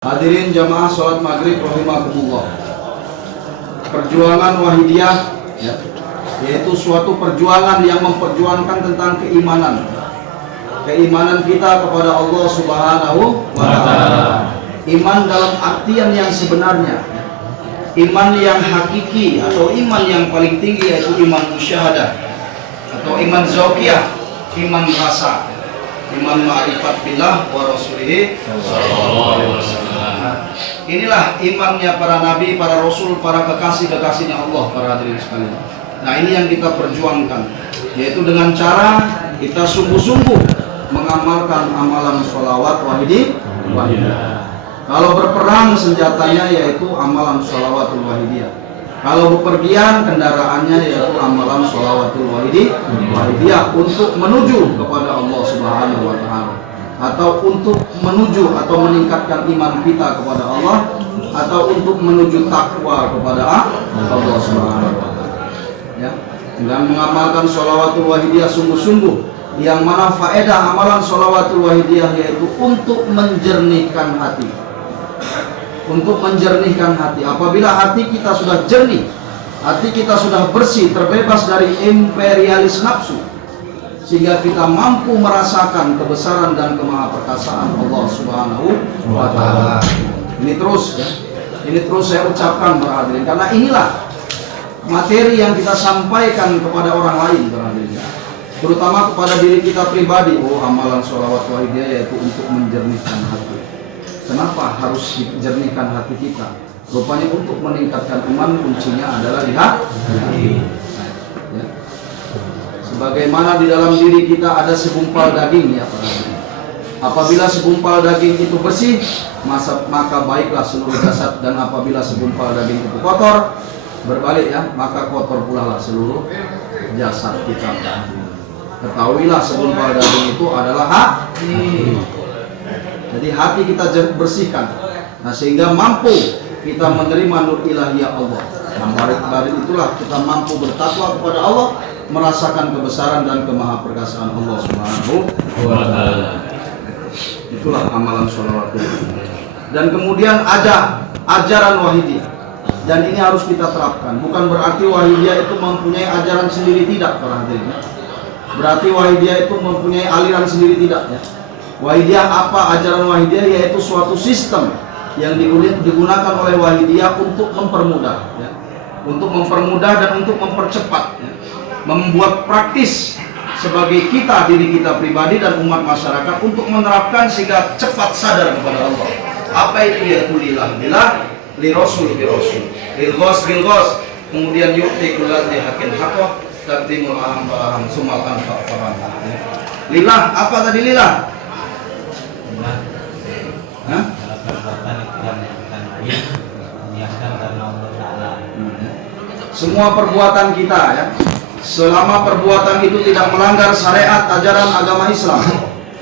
Hadirin jamaah sholat maghrib rahimakumullah. Perjuangan Wahidiyah ya, yaitu suatu perjuangan yang memperjuangkan tentang keimanan. Keimanan kita kepada Allah Subhanahu wa ta'ala. Iman dalam artian yang sebenarnya. Iman yang hakiki atau iman yang paling tinggi yaitu iman musyahadah atau iman zauqiyah, iman rasa. Iman ma'rifat billah wa rasulihi sallallahu alaihi wasallam. Inilah imannya para nabi, para rasul, para kekasih-kekasihnya Allah, para hadirin sekalian. Nah, ini yang kita perjuangkan, yaitu dengan cara kita sungguh-sungguh mengamalkan amalan sholawat wahidiyah. Kalau berperang senjatanya yaitu amalan sholawatul wahidiyah. Kalau bepergian kendaraannya yaitu amalan sholawatul wahidiyah untuk menuju kepada Allah Subhanahu wa ta'ala, atau untuk menuju atau meningkatkan iman kita kepada Allah, atau untuk menuju takwa kepada Allah Subhanahu wa ta'ala. Ya, dengan mengamalkan sholawatul wahidiyah sungguh-sungguh, yang mana faedah amalan sholawatul wahidiyah yaitu untuk menjernihkan hati. Untuk menjernihkan hati. Apabila hati kita sudah jernih, hati kita sudah bersih, terbebas dari imperialis nafsu, sehingga kita mampu merasakan kebesaran dan kemahaperkasaan Allah Subhanahu wa ta'ala. Ini terus ya, ini terus saya ucapkan para hadirin, karena inilah materi yang kita sampaikan kepada orang lain, para hadirin, terutama kepada diri kita pribadi. Oh, amalan sholawat wahidiyah yaitu untuk menjernihkan hati. Kenapa harus dijernihkan hati kita? Rupanya untuk meningkatkan iman, kuncinya adalah di hati. Ya. Sebagaimana di dalam diri kita ada segumpal daging ya para hadirin. Apabila segumpal daging itu bersih, maka baiklah seluruh jasad, dan apabila segumpal daging itu kotor, berbalik ya, maka kotor pula lah seluruh jasad kita. Ketahuilah segumpal daging itu adalah hati. Jadi hati kita bersihkan, nah sehingga mampu kita menerima nur ilahiyah Allah. Nah, dari itulah kita mampu bertakwa kepada Allah, merasakan kebesaran dan kemahaperkasaan Allah Subhanahu wa ta'ala. Itulah amalan sholawat. Dan kemudian ada ajaran wahidiyah, dan ini harus kita terapkan. Bukan berarti wahidiyah itu mempunyai ajaran sendiri, tidak para hadirin. Berarti wahidiyah itu mempunyai aliran sendiri, tidak ya. Wahidiyah apa? Ajaran wahidiyah yaitu suatu sistem yang digunakan oleh wahidiyah untuk mempermudah ya. Untuk mempermudah dan untuk mempercepat ya. Membuat praktis sebagai kita, diri kita pribadi dan umat masyarakat, untuk menerapkan sehingga cepat sadar kepada Allah. Apa itu? Yaitu lillah billah, li rasul bi rasul, lil ghos bil ghos, kemudian yu'ti kulladzi haqqin haqqah, taqdimul aham baraham sumal anfa farah. Lillah, apa tadi lillah? Semua perbuatan kita ya, selama perbuatan itu tidak melanggar syariat ajaran agama Islam,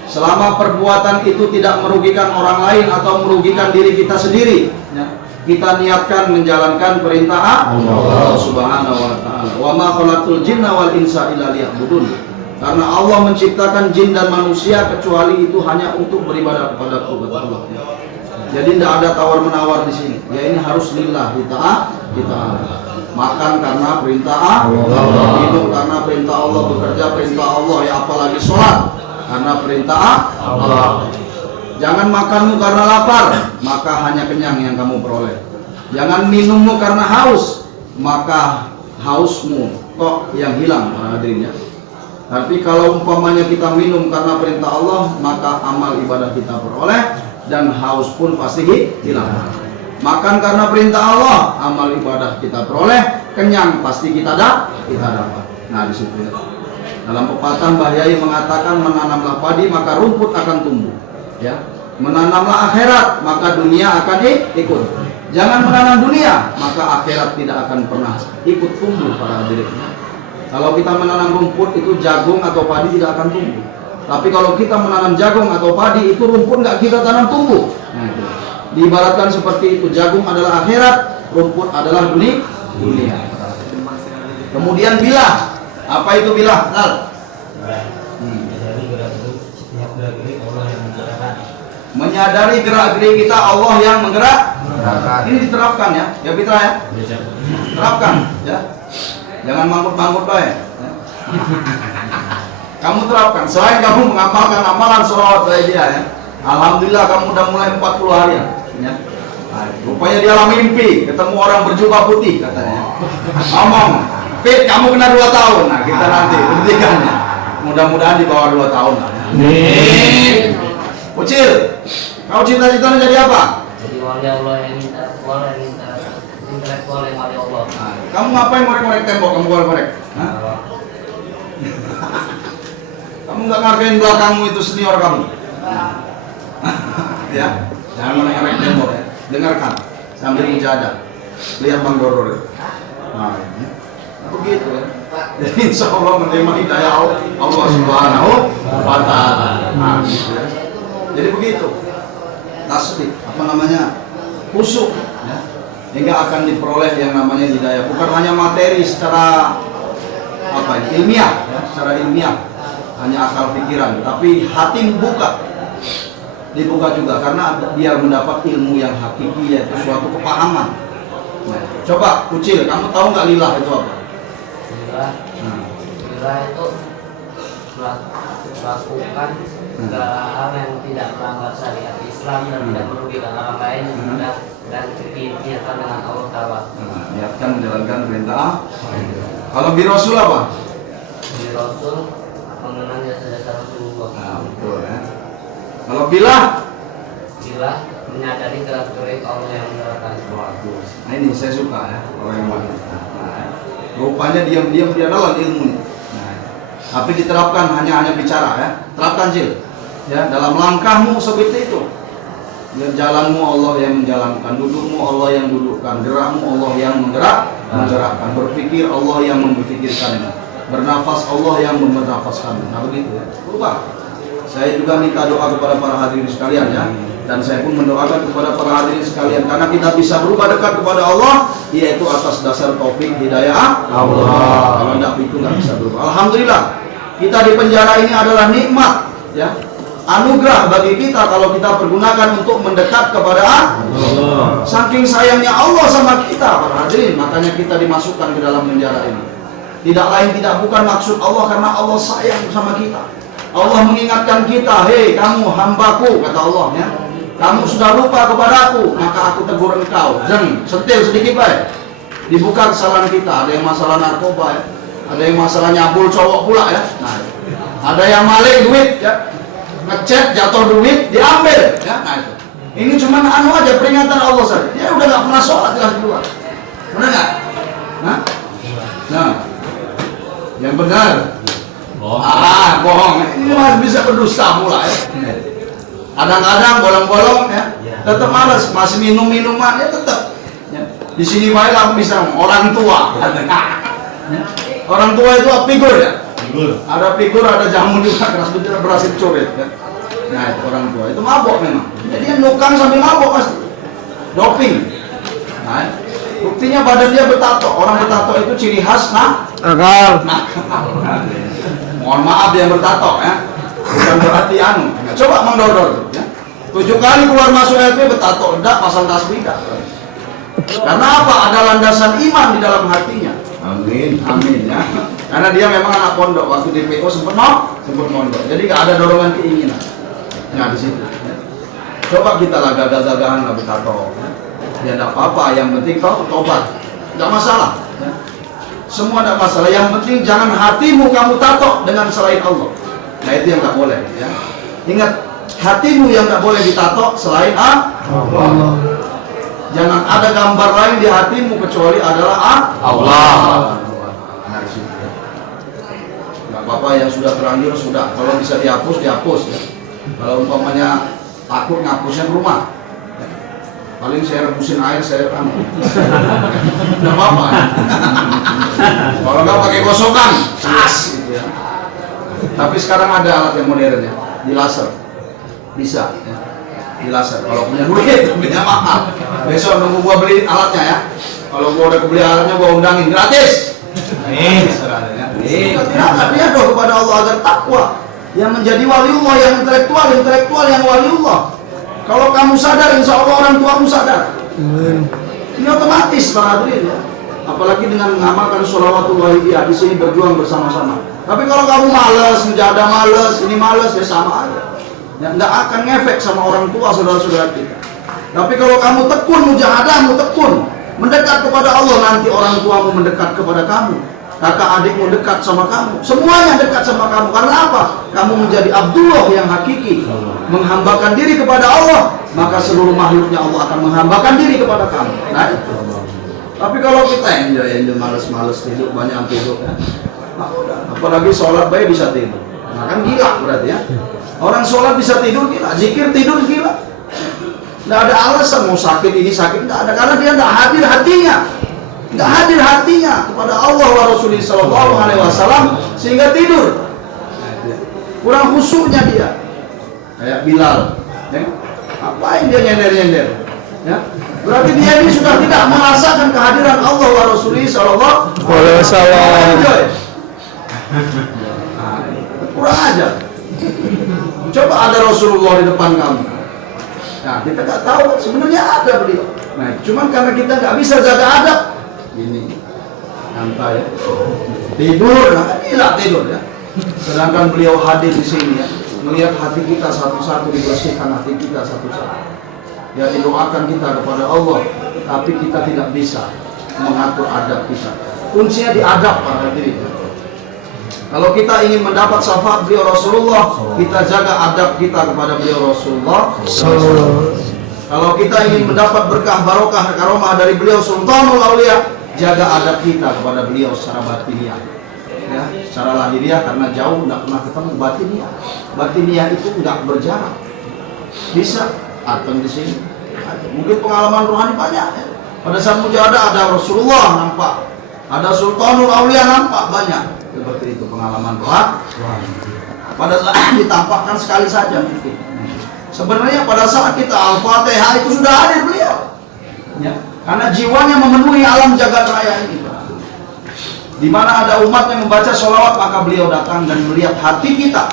selama perbuatan itu tidak merugikan orang lain atau merugikan diri kita sendiri ya, kita niatkan menjalankan perintah Allah Subhanahu wa ta'ala. Wa ma khalaqtul jinna wal insa illa liya'budun. Karena Allah menciptakan jin dan manusia kecuali itu hanya untuk beribadah kepada Allah. Jadi tidak ada tawar-menawar di sini. Ya, ini harus lillah, kita makan karena perintah Allah, minum karena perintah Allah, bekerja perintah Allah, ya apalagi sholat karena perintah Allah. Jangan makanmu karena lapar, maka hanya kenyang yang kamu peroleh. Jangan minummu karena haus, maka hausmu kok yang hilang, para hadirin ya. Tapi kalau umpamanya kita minum karena perintah Allah, maka amal ibadah kita peroleh dan haus pun pasti hilang. Makan karena perintah Allah, amal ibadah kita peroleh, kenyang pasti kita dapat. Nah, di situ ya. Dalam pepatah Mbah Yai mengatakan, menanamlah padi maka rumput akan tumbuh. Ya, menanamlah akhirat maka dunia akan ikut. Jangan menanam dunia, maka akhirat tidak akan pernah ikut tumbuh, para hadirin. Kalau kita menanam rumput itu jagung atau padi tidak akan tumbuh. Tapi kalau kita menanam jagung atau padi, itu rumput nggak kita tanam tumbuh. Nah, itu. Diibaratkan seperti itu, jagung adalah akhirat, rumput adalah dunia. Kemudian bilah, apa itu bilah? Menyadari gerak-gerik kita Allah yang menggerak. Ini diterapkan ya, ya Fitra ya. Terapkan ya. Jangan manggut-manggut baik. Ya. Kamu terapkan. Selain kamu mengamalkan amalan sholawat dari dia ya. Alhamdulillah kamu udah mulai 40 hari ya. Nah, rupanya dia dalam mimpi ketemu orang berjubah putih katanya. Ngomong, Fit kamu kena 2 tahun. Nah kita nanti bertikannya. Mudah-mudahan di bawah 2 tahun lah. Amin. Ucil, kau cita-citanya jadi apa? Jadi wali Allah yang intelektual yang wali Allah. Nah, kamu ngapain ngorek-ngorek tembok? Kamu ngorek-ngorek? Kamu nggak ngargain belakangmu itu senior kamu? Ya, jangan ngorek-ngorek tembok ya. Dengarkan sambil menjaga. Lihat Bang Doror. Nah, begitu ya. Jadi insya Allah menerima hidayah Allah Subhanahu wa Ta'ala. Nah, gitu ya. Jadi begitu. Tasbih, apa namanya? Khusyuk ya. Hingga akan diperoleh yang namanya hidayah. Bukan hanya materi secara apa ini, ilmiah ya, secara ilmiah. Hanya akal pikiran, tapi hati dibuka juga karena biar mendapat ilmu yang hakiki yaitu suatu kepahaman. Nah, coba Ucil, kamu tahu nggak lillah itu apa? Lillah itu melakukan segala hal yang tidak melanggar syariat Islam dan tidak merugikan orang lain dan diizinkan dengan Allah Taala. Niatkan menjalankan perintah. Kalau bi Rasul apa? Bi Rasul mengenal jasa-jasa Rasulullah. Nah, betul ya. Kalau bilah menyadari gerak-gerik Allah yang menggerakkan. Bagus. Nah ini saya suka ya orang yang wanita. Nah, rupanya diam-diam dia dalam ilmu. Nah, tapi diterapkan hanya bicara ya. Terapkan Cil. Ya, dalam langkahmu seperti itu. Ya, jalanmu Allah yang menjalankan, dudukmu Allah yang dudukkan, gerakmu Allah yang menggerakkan, berpikir Allah yang memberpikirkanmu, bernafas Allah yang bernafaskanmu. Nah begitu ya. Berubah. Saya juga minta doa kepada para hadirin sekalian ya. Dan saya pun mendoakan kepada para hadirin sekalian karena kita bisa berubah dekat kepada Allah yaitu atas dasar taufik hidayah Allah. Kalau tidak itu nggak bisa berubah. Alhamdulillah kita di penjara ini adalah nikmat ya, anugerah bagi kita kalau kita pergunakan untuk mendekat kepada Allah. Saking sayangnya Allah sama kita para hadirin, makanya kita dimasukkan ke dalam penjara ini. Tidak lain tidak bukan maksud Allah karena Allah sayang sama kita. Allah mengingatkan kita, hei kamu hambaku, kata Allah ya. Kamu sudah lupa kepadaku, maka aku tegur engkau. Jangan setil sedikit baik. Dibuka kesalahan kita. Ada yang masalah narkoba ya. Ada yang masalah nyabul cowok pula ya. Nah, ada yang maling duit ya. Ngecet jatuh duit diambil ya. Nah itu. Ini cuma anu aja peringatan Allah saja. Dia udah nggak pernah sholat jelas keluar. Benar nggak? Nah, yang benar. Bohong. Ini masih bisa berdusta pula ya. Kadang-kadang bolong-bolong ya, tetap malas, masih minum minuman ya tetap. Ya. Di sini baiklah bisa orang tua. Ya. Orang tua itu figur ya. Ada figur, ada jamu juga keras berhasil coret. Ya. Nah itu orang tua itu mabok memang. Jadi dia nukang sambil mabok pasti. Doping. Nah, buktinya badan dia bertato. Orang bertato itu ciri khas nakal. Mohon maaf dia bertato ya. Bukan berarti anu. Coba mendodor ya. 7 kali keluar masuk LP bertato, enggak pasang tasbih enggak. Karena apa? Ada landasan iman di dalam hatinya. Amin. Amin ya. Karena dia memang anak pondok. Waktu di PO sempat mondok. Jadi enggak ada dorongan keinginan. Nah di situ. Ya. Coba kita lah gagah-gagahan lah bertato. Ya enggak apa-apa, yang penting kau tobat. Enggak masalah. Ya. Semua enggak masalah. Yang penting jangan hatimu kamu tato dengan selain Allah. Nah itu yang nggak boleh ya. Ingat, hatimu yang nggak boleh ditato selain Allah. Jangan ada gambar lain di hatimu kecuali adalah Allah. Nggak apa-apa yang sudah terlanjur sudah. Kalau bisa dihapus dihapus ya. Kalau umpamanya takut ngapusnya rumah. Paling saya rebusin air, saya nggak apa-apa. Kalau nggak pakai gosokan, sas gitu ya. Tapi sekarang ada alat yang modern ya, di laser bisa ya. Di laser kalau punya duit punya mahal. Besok nunggu gua beli alatnya ya. Kalau gua udah kebeli alatnya gua undangin gratis. Dia doa kepada Allah agar takwa yang menjadi waliullah, yang intelektual yang waliullah. Kalau kamu sadar, insya Allah orang tuamu sadar. Ini otomatis para hadirin ya. Apalagi dengan mengamalkan sholawatullah di sini berjuang bersama-sama. Tapi kalau kamu malas, menjaga malas, ini malas, ya sama aja. Ya, nggak akan ngefek sama orang tua saudara-saudara kita. Tapi kalau kamu tekun, mujahadahmu tekun, mendekat kepada Allah, nanti orang tuamu mendekat kepada kamu, kakak adikmu dekat sama kamu, semuanya dekat sama kamu. Karena apa? Kamu menjadi Abdullah yang hakiki, menghambakan diri kepada Allah, maka seluruh makhluknya Allah akan menghambakan diri kepada kamu. Nah itu. Tapi kalau kita enjoy males-males tidur, banyak tidur ya. Nah, apalagi sholat baik bisa tidur. Nah kan gila berarti ya. Orang sholat bisa tidur gila, zikir tidur gila. Nggak ada alasan mau sakit ini sakit, nggak ada, karena dia nggak hadir hatinya, nggak hadir hatinya kepada Allah wa Rasulullah Sallallahu Alaihi Wasallam sehingga tidur. Kurang khusyuknya dia, kayak Bilal. Ya? Apain dia nyender-nyender? Ya? Berarti dia ini sudah tidak merasakan kehadiran Allah wa Rasulullah Sallallahu Alaihi Wasallam. Kurang aja. Coba ada Rasulullah di depan kamu. Nah, kita nggak tahu sebenarnya ada beliau. Nah, cuman karena kita nggak bisa jaga adab, ini santai ya. Tidur, nah, gila tidur ya. Sedangkan beliau hadir di sini ya, melihat hati kita satu-satu, dibersihkan hati kita satu-satu. Ya, didoakan kita kepada Allah, tapi kita tidak bisa mengatur adab kita. Kuncinya di adab para hadirin. Kalau kita ingin mendapat syafaat beliau Rasulullah, kita jaga adab kita kepada beliau Rasulullah. Kalau kita ingin mendapat berkah barokah karomah dari beliau Sultanul Aulia, jaga adab kita kepada beliau secara batiniah. Ya, secara lahiriah karena jauh nggak pernah ketemu. Batiniah itu nggak berjarak. Bisa datang di sini. Mungkin pengalaman rohani banyak. Ya. Pada saat mujahadah ada Rasulullah nampak, ada Sultanul Aulia nampak banyak. Seperti itu pengalaman rohani. Pada saat ditampakkan sekali saja mungkin. Sebenarnya pada saat kita Al-Fatihah itu sudah hadir beliau. Ya, karena jiwanya memenuhi alam jagat raya ini. Di mana ada umat yang membaca sholawat, maka beliau datang dan melihat hati kita.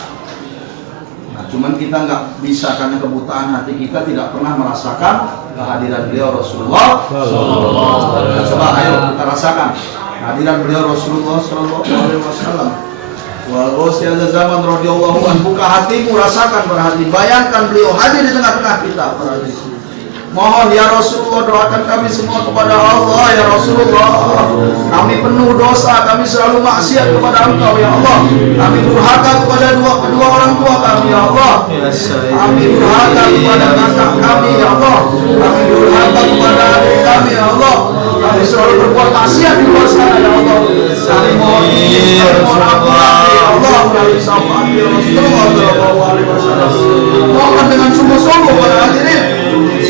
Nah, cuman kita nggak bisa karena kebutaan hati kita tidak pernah merasakan kehadiran beliau Rasulullah. Coba ayo kita rasakan kehadiran beliau Rasulullah Sallallahu Alaihi Wasallam. Walosya zaman radhiyallahu anhu, buka hatimu, rasakan berhati, bayangkan beliau hadir di tengah-tengah kita. Mohon ya Rasulullah, doakan kami semua kepada Allah ya Rasulullah. Kami penuh dosa, kami selalu maksiat kepada Engkau ya Allah. Kami durhaka kepada kedua orang tua kami ya Allah. Kami durhaka kepada kakak kami ya Allah. Kami durhaka kepada adik kami ya Allah. Kami selalu berbuat maksiat di luar sana ya Allah. Kami mohon ampun ya Allah. Kami syafaat ya Rasulullah Sallallahu Alaihi Wasallam. Mohon dengan sungguh-sungguh para hadirin.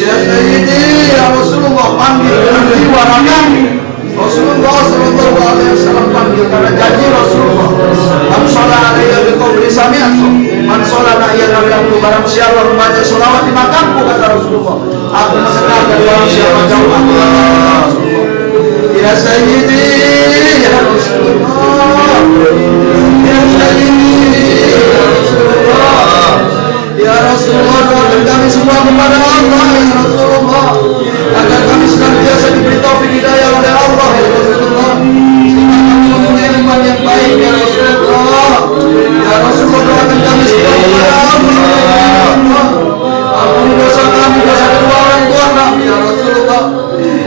Ya Sayyidi ya Rasulullah, panggil dengan jiwa kami. Rasulullah Sallallahu Alaihi Wasallam panggil karena janji Rasulullah. Man sholat alaihi biqauli sami'tu, man sholat alaihi biqauli, barang siapa membaca sholawat di makamku, kata Rasulullah, aku mengenal dari barang siapa jauh aku. Ya Sayyidi ya Rasulullah, ya Sayyidi ya Rasulullah, ya Rasulullah, doakan kami semua kepada Allah ya Rasulullah, agar kami senantiasa diberi taufik hidayah oleh Allah ya Rasulullah, sehingga kami mempunyai iman yang baik ya Rasulullah. Ya Rasulullah, doakan kami semua kepada Allah ya Allah. Ampuni dosa kami, dosa kedua orang tua kami ya Rasulullah.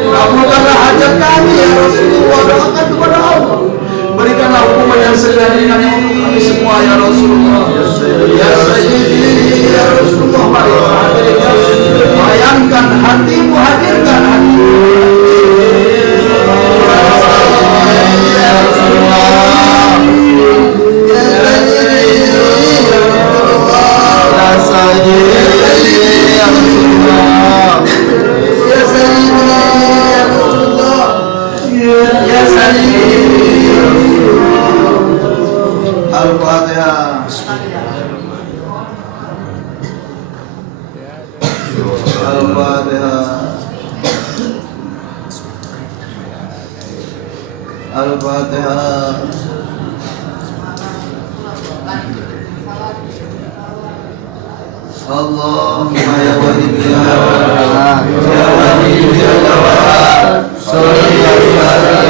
Kabulkanlah hajat kami ya Rasulullah, doakan kepada Allah. Berikanlah hukuman yang seringan-ringannya untuk kami semua ya Rasulullah. Ya Sayyidi ya Rasulullah, bayangkan hatimu, hadirkan hatimu. Ya Rasulullah, ya Sayyidi ya Rasulullah, ya Sayyidi ya Rasulullah, ya Sayyidi ya Rasulullah, ya Sayyidi ya Rasulullah. Al-Fatihah. Al-Fatihah. Al-Fatihah. Allahumma ya wali ya wali ya jawad sholli ala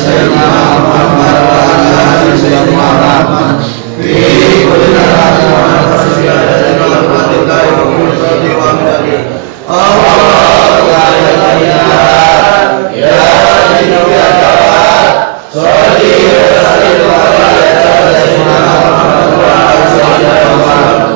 sayyidina Muhammad wa ala ali sayyidina Muhammad fi kulli lailatin wa nasiyati wa rahmatillahi wa barakatuh wa amdani Allah ya wali ya wali ya jawad sholli ala sayyidina Muhammad wa ala ali sayyidina Muhammad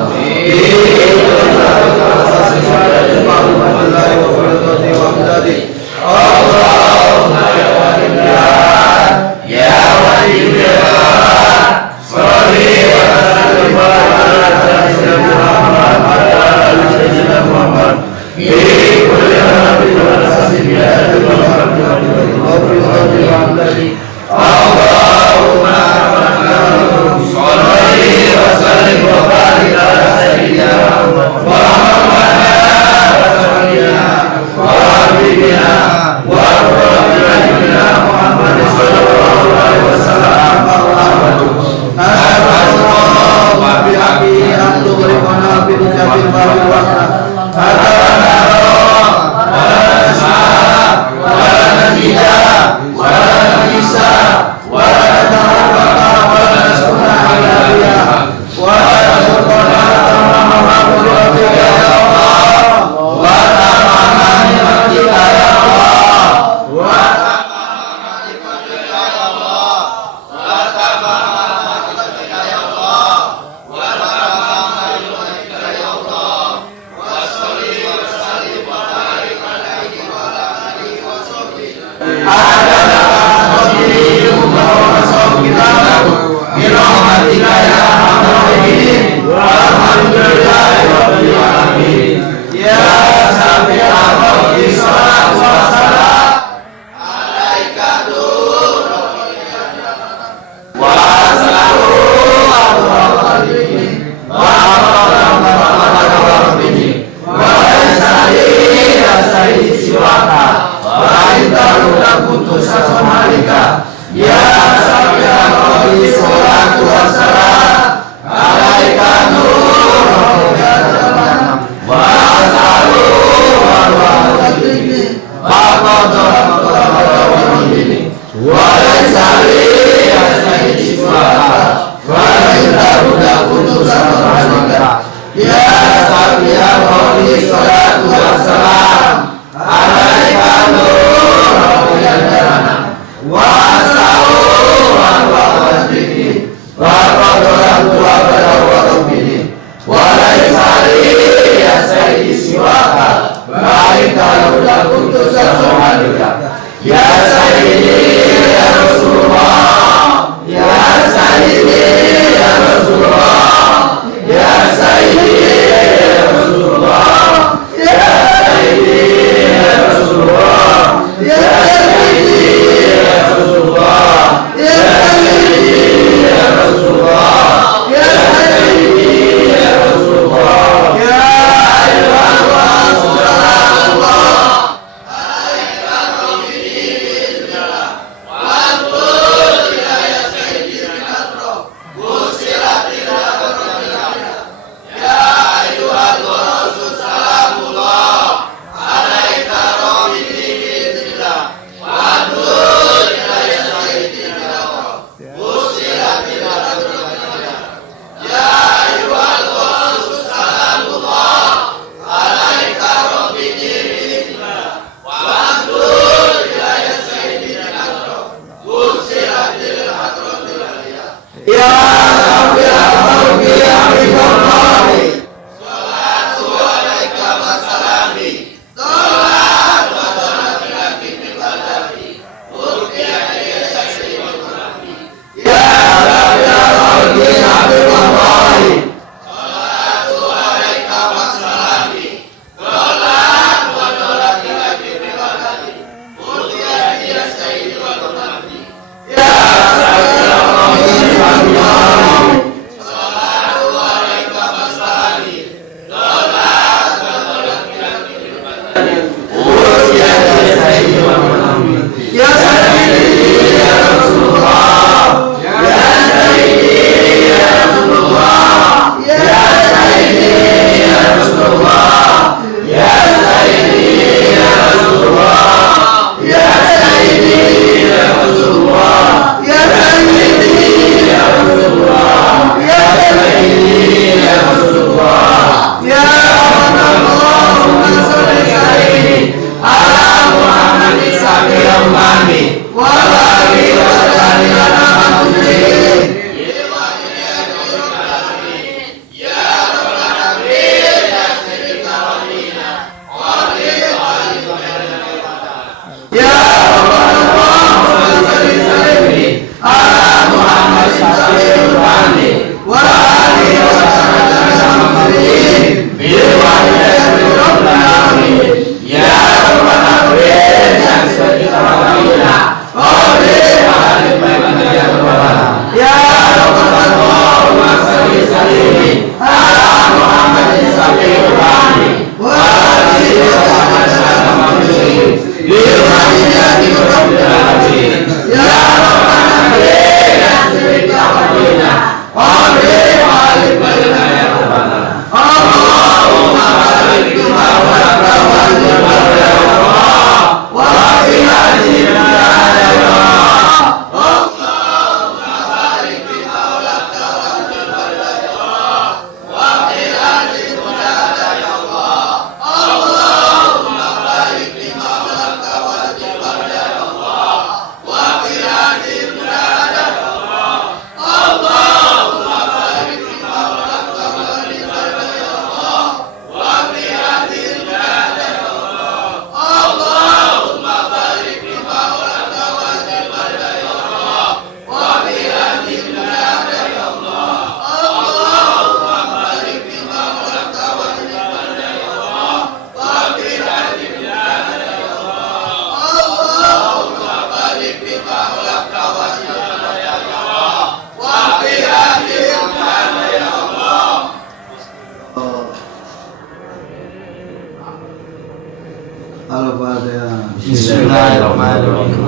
Al-Fatihah. Bismillahirrahmanirrahim.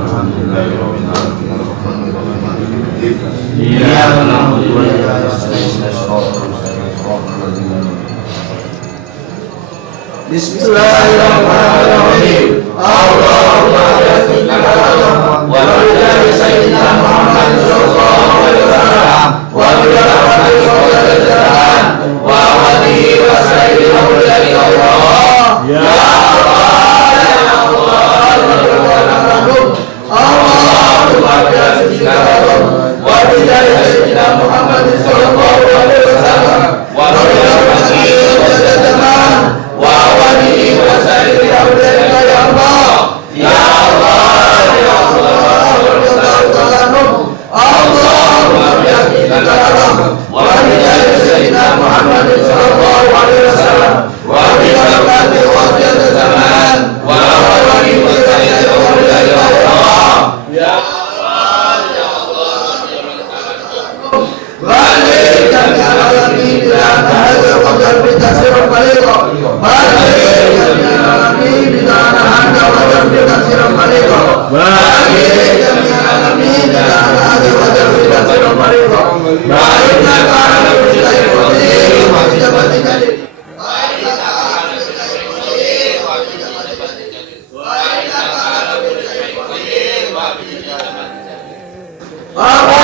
Iyyaka na'budu wa iyyaka nasta'in. Bismillahirrahmanirrahim. Allahumma barik lana wa barik sayyidina Muhammad sallallahu alaihi wasallam wa barik wa alihi wa sahbihi Allah. Ya Allah ya Allah Allahumma barik lana wa barik sayyidina Muhammad sallallahu alaihi wasallam wa barik Allah